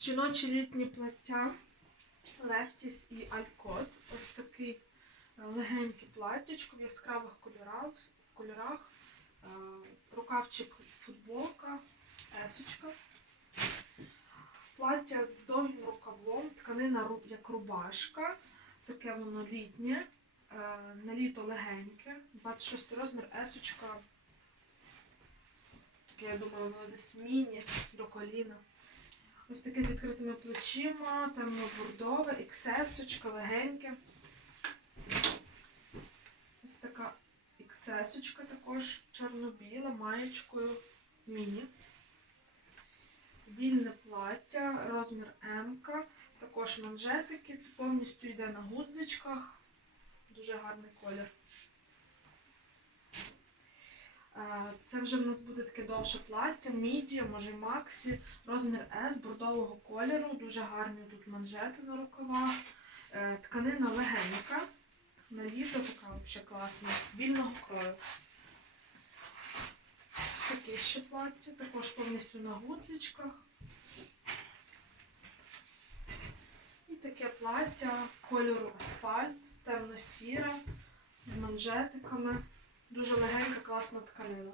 Жіночі літні плаття Лефтіс і Алькот. Ось такий е, легенький платтячко в яскравих кольорах. кольорах. Е, Рукавчик футболка, есочка. Плаття з довгим рукавом, тканина як рубашка. Таке воно літнє, е, на літо легеньке. 26 розмір, есочка. Я думаю, воно десь міні до коліна. Ось таке з відкритими плечима, темно-бордове, іксесочка, легеньке. Ось така іксесочка також чорно-біла, маєчкою міні. Вільне плаття, розмір М, також манжетики, повністю йде на гудзичках. Дуже гарний колір. Це вже в нас буде таке довше плаття, міді, може максі, розмір S бордового кольору, дуже гарні тут манжети на рукавах. Е, Тканина легенька, на літо така взагалі класна, вільного крою. Таке ще плаття, також повністю на гудзичках. І таке плаття кольору асфальт, темно-сіре, з манжетиками. Дуже легенька, класна тканина.